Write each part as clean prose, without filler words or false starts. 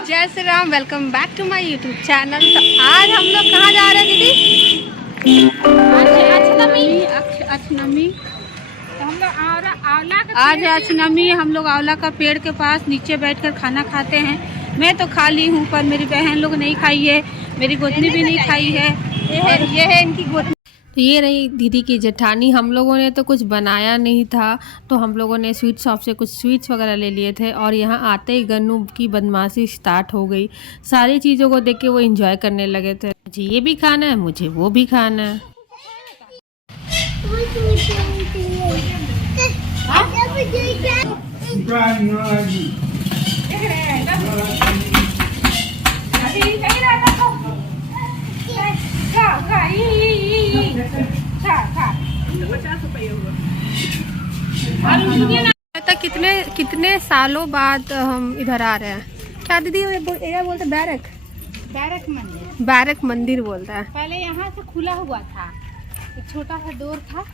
जय Shri Ram, welcome back to my YouTube channel. तो आज हम लोग कहाँ जा रहे हैं दीदी? अक्षनमी। तो हम लोग आज अक्षनमी, हम लोग आंवला का पेड़ के पास नीचे बैठकर खाना खाते हैं। मैं तो खा ली हूँ, पर मेरी बहन लोग नहीं खाई है, मेरी गोतनी भी नहीं खाई है। ये है इनकी गोतनी। तो ये रही दीदी की जेठानी। हम लोगों ने तो कुछ बनाया नहीं था, तो हम लोगों ने स्वीट शॉप से कुछ स्वीट्स वगैरह ले लिए थे। और यहाँ आते ही गन्नू की बदमाशी स्टार्ट हो गई। सारी चीज़ों को देख के वो एंजॉय करने लगे थे। मुझे ये भी खाना है, मुझे वो भी खाना है। कितने सालों बाद हम इधर आ रहे हैं। क्या दीदी ये बोलते? बैरक मंदिर बोलता है। पहले यहाँ से खुला हुआ था, एक छोटा सा डोर था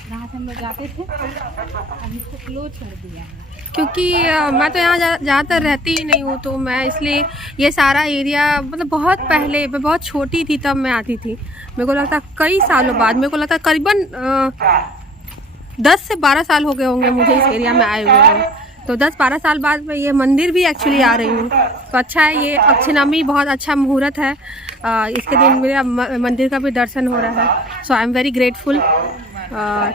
जहाँ से हम लोग जाते थे। अब इसको क्लोज कर दिया है क्योंकि मैं तो यहाँ ज़्यादातर रहती ही नहीं हूँ, तो मैं इसलिए ये सारा एरिया, मतलब बहुत पहले मैं बहुत छोटी थी तब मैं आती थी। मेरे को लगता कई सालों बाद, मेरे को लगता करीबन 10 से 12 साल हो गए होंगे मुझे इस एरिया में आए हुए। तो 10-12 साल बाद मैं ये मंदिर भी एक्चुअली आ रही हूँ। तो अच्छा है, ये अक्षनमी बहुत अच्छा मुहूर्त है। इसके दिन मेरा मंदिर का भी दर्शन हो रहा है। सो आई एम वेरी ग्रेटफुल।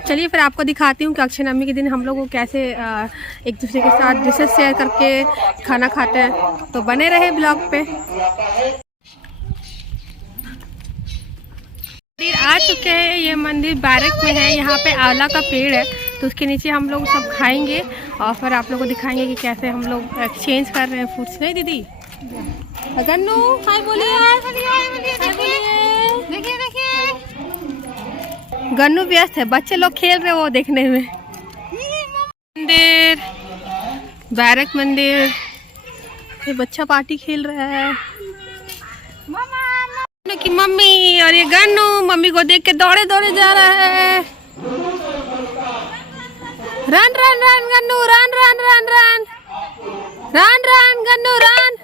चलिए फिर आपको दिखाती हूँ कि अक्षनमी के दिन हम लोग कैसे एक दूसरे के साथ डिशेस शेयर करके खाना खाते हैं। तो बने रहे ब्लॉग पे। आ चुके हैं, ये मंदिर बैरक में है। यहाँ पे आंवला का पेड़ है, तो उसके नीचे हम लोग सब खाएंगे और फिर आप लोगों को दिखाएंगे कि कैसे हम लोग एक्सचेंज कर रहे हैं फूड्स। नहीं दीदी? गन्नू हाय बोलिए। गन्नू व्यस्त है, बच्चे लोग खेल रहे हैं वो देखने में। मंदिर, बैरक मंदिर, ये बच्चा पार्टी खेल रहा है की मम्मी। और ये गन्नू मम्मी को देख के दौड़े दौड़े जा रहा है। Run run run Gannu, run run run run run run Gannu, run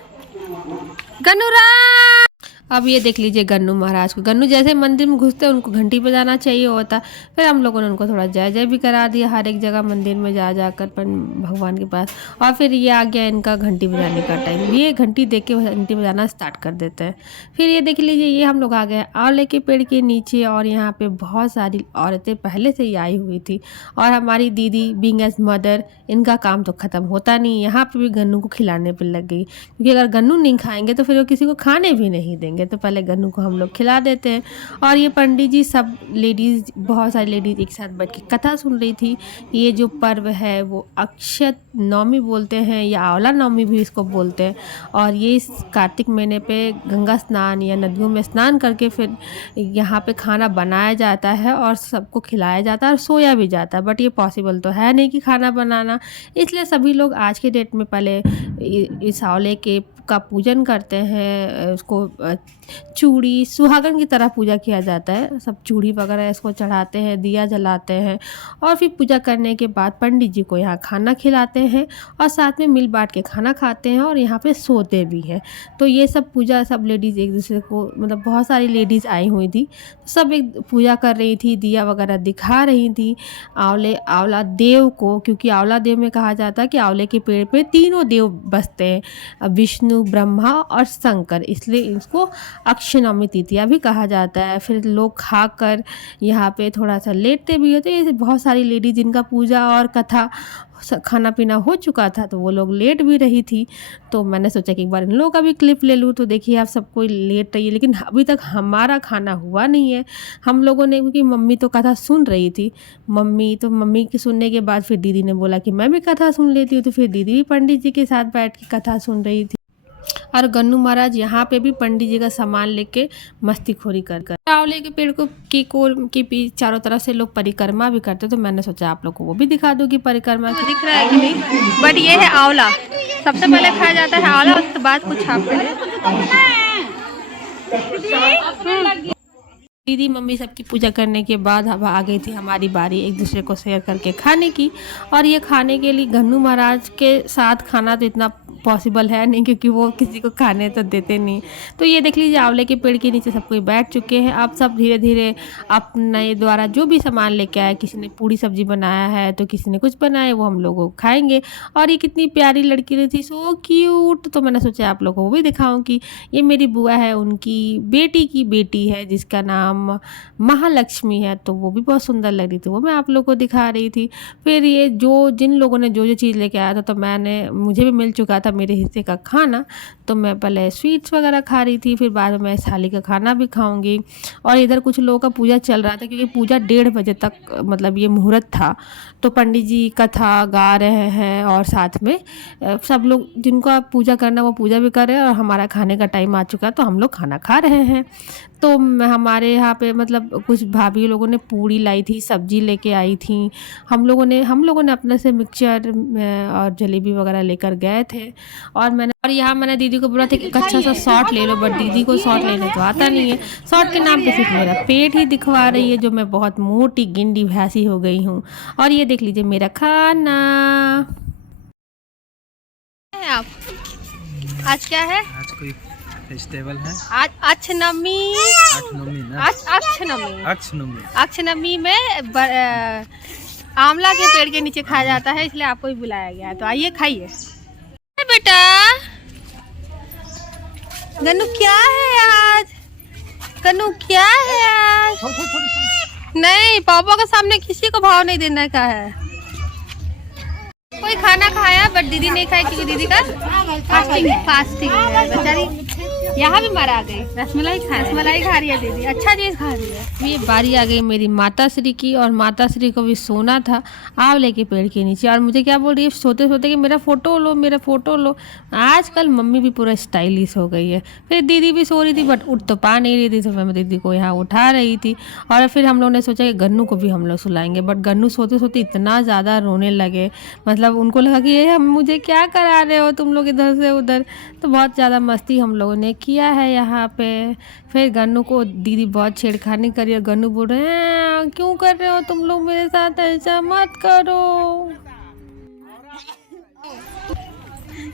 Gannu run. अब ये देख लीजिए गन्नू महाराज को। गन्नू जैसे मंदिर में घुसते हैं उनको घंटी बजाना चाहिए होता। फिर हम लोगों ने उनको थोड़ा जय जय भी करा दिया हर एक जगह मंदिर में जा जाकर भगवान के पास। और फिर ये आ गया इनका घंटी बजाने का टाइम। ये घंटी देख के घंटी बजाना स्टार्ट कर देते हैं। फिर ये देख लीजिए, ये हम लोग आ गए आंवले के पेड़ के नीचे। और यहाँ पे बहुत सारी औरतें पहले से ही आई हुई थी। और हमारी दीदी बीइंग एज मदर, इनका काम तो ख़त्म होता नहीं। यहाँ पर भी गन्नू को खिलाने पर लग गई, क्योंकि अगर गन्नू नहीं खाएंगे तो फिर वो किसी को खाने भी नहीं देंगे। तो पहले गन्नू को हम लोग खिला देते हैं। और ये पंडित जी सब लेडीज़, बहुत सारी लेडीज़ एक साथ बैठ के कथा सुन रही थी। ये जो पर्व है वो अक्षय नवमी बोलते हैं या आंवला नवमी भी इसको बोलते हैं। और ये इस कार्तिक महीने पे गंगा स्नान या नदियों में स्नान करके फिर यहाँ पे खाना बनाया जाता है और सबको खिलाया जाता है और सोया भी जाता है। बट ये पॉसिबल तो है नहीं कि खाना बनाना, इसलिए सभी लोग आज के डेट में पहले इस आंवले के का पूजन करते हैं। उसको चूड़ी सुहागन की तरह पूजा किया जाता है। सब चूड़ी वगैरह इसको चढ़ाते हैं, दिया जलाते हैं और फिर पूजा करने के बाद पंडित जी को यहाँ खाना खिलाते हैं और साथ में मिल बांट के खाना खाते हैं और यहाँ पे सोते भी हैं। तो ये सब पूजा सब लेडीज़ एक दूसरे को, मतलब बहुत सारी लेडीज़ आई हुई थी, सब एक पूजा कर रही थी, दिया वगैरह दिखा रही थी आंवला देव को। क्योंकि आंवला देव में कहा जाता है कि आंवले के पेड़ पे तीनों देव बसते हैं, विष्णु, ब्रह्मा और शंकर, इसलिए इसको अक्षनमी तिथिया भी कहा जाता है। फिर लोग खाकर यहाँ पे थोड़ा सा लेटते भी होते हैं। बहुत सारी लेडीज जिनका पूजा और कथा खाना पीना हो चुका था, तो वो लोग लेट भी रही थी। तो मैंने सोचा कि एक बार इन लोगों का भी क्लिप ले लूँ। तो देखिए आप सब कोई लेट रही है, लेकिन अभी तक हमारा खाना हुआ नहीं है। हम लोगों ने, क्योंकि मम्मी तो कथा सुन रही थी, मम्मी के सुनने के बाद फिर दीदी ने बोला कि मैं भी कथा सुन लेती हूँ। तो फिर दीदी भी पंडित जी के साथ बैठ के कथा सुन रही थी। और गन्नू महाराज यहाँ पे भी पंडित जी का सामान लेके मस्तीखोरी कर आंवले के पेड़ को की चारों तरफ से लोग परिक्रमा भी करते। तो मैंने सोचा आप लोग को वो भी दिखा दूँ कि परिक्रमा दिख रहा है कि नहीं। बट ये है आंवला, सबसे पहले खाया जाता है आंवला, उसके बाद कुछ आप दीदी मम्मी सबकी पूजा करने के बाद अब आ गई थी हमारी बारी एक दूसरे को शेयर करके खाने की। और ये खाने के लिए गन्नू महाराज के साथ खाना तो इतना पॉसिबल है नहीं, क्योंकि वो किसी को खाने तो देते नहीं। तो ये देख लीजिए आंवले के पेड़ के नीचे सब कोई बैठ चुके हैं। अब सब धीरे धीरे अपने द्वारा जो भी सामान लेके आए, किसी ने पूड़ी सब्जी बनाया है तो किसी ने कुछ बनाया, वो हम लोग खाएंगे। और ये कितनी प्यारी लड़की रही थी, सो क्यूट। तो मैंने सोचा आप लोगों को वो भी दिखाऊं कि ये मेरी बुआ है, उनकी बेटी की बेटी है जिसका नाम महालक्ष्मी है। तो वो भी बहुत सुंदर लग रही थी, वो मैं आप लोगों को दिखा रही थी। फिर ये जिन लोगों ने जो चीज़ लेके आया था, तो मुझे भी मिल चुका था मेरे हिस्से का खाना। तो मैं पहले स्वीट्स वगैरह खा रही थी, फिर बाद में मैं थाली का खाना भी खाऊंगी। और इधर कुछ लोगों का पूजा चल रहा था, क्योंकि पूजा 1:30 बजे तक मतलब ये मुहूर्त था। तो पंडित जी कथा गा रहे हैं और साथ में सब लोग जिनको पूजा करना वो पूजा भी कर रहे हैं। और हमारा खाने का टाइम आ चुका, तो हम लोग खाना खा रहे हैं। तो हमारे यहाँ पे मतलब कुछ भाभी लोगों ने पूड़ी लाई थी, सब्जी लेके आई थी। हम लोगों ने अपने से मिक्सचर और जलेबी वगैरह लेकर गए थे। और यहाँ मैंने दीदी को बोला था कि अच्छा सा शॉट ले लो, बट दीदी को शॉट लेने तो आता नहीं है। शॉट के नाम पे सिर्फ मेरा पेट ही दिखवा रही है, जो मैं बहुत मोटी गिंडी भैंसी हो गई हूँ। और ये देख लीजिए मेरा खाना। आप आज क्या है? आज कोई फेस्टिवल है। आज अक्षनमी में आंवला के पेड़ के नीचे खाया जाता है, इसलिए आपको भी बुलाया गया है। तो आइए खाइए। बेटा गन्नू क्या है आज? गन्नू क्या है आज? नहीं, पापा के सामने किसी को भाव नहीं देने का है। कोई खाना खाया बट दीदी नहीं खाई, क्योंकि दीदी का फास्टिंग है बेचारी। यहाँ भी मारा आ गई, रसमलाई खा रही है दीदी, अच्छा चीज खा रही है। ये बारी आ गई मेरी माता श्री की, और माता श्री को भी सोना था आंवले के पेड़ के नीचे। और मुझे क्या बोल रही है सोते सोते कि मेरा फोटो लो। आजकल मम्मी भी पूरा स्टाइलिश हो गई है। फिर दीदी भी सो रही थी, बट उठ तो पा नहीं रही थी, तो मैं दीदी को यहाँ उठा रही थी। और फिर हम लोगों ने सोचा कि गन्नू को भी हम लोग सुलाएंगे, बट गन्नू सोते सोते इतना ज़्यादा रोने लगे, मतलब उनको लगा कि ये मुझे क्या करा रहे हो तुम लोग इधर से उधर। तो बहुत ज़्यादा मस्ती हम लोगों ने किया है यहाँ पे। फिर गन्नू को दीदी बहुत छेड़खानी करी, और गन्नू बोल रहे हैं क्यों कर रहे हो तुम लोग मेरे साथ, ऐसा मत करो।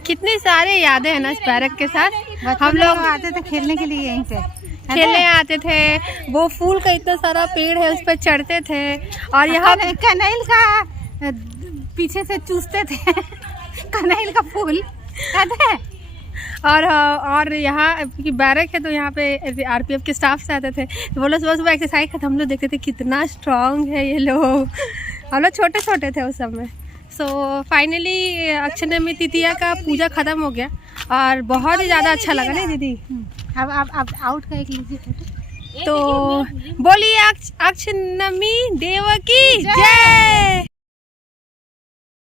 कितनी सारी यादें हैं ना इस बैरक के साथ। हम लोग आते थे खेलने के लिए, यहीं से खेलने आते थे। वो फूल का इतना सारा पेड़ है, उस पर चढ़ते थे। और यहाँ कनैल का पीछे से चूसते थे कनैल का फूल याद है। और यहाँ क्योंकि बैरक है, तो यहाँ पे आरपीएफ के स्टाफ से आते थे, तो वो लोग सुबह सुबह एक्सरसाइज करते, हम लोग देखते थे कितना स्ट्रांग है ये लोग। हम लोग छोटे छोटे थे उस समय। सो फाइनली अक्षयनवमी तृतीया का पूजा ख़त्म हो गया, और बहुत ही ज़्यादा अच्छा लगा ना दीदी। अब आउट का एक लीजिए फोटो। तो बोलिए अक्षयनवमी देव की जय।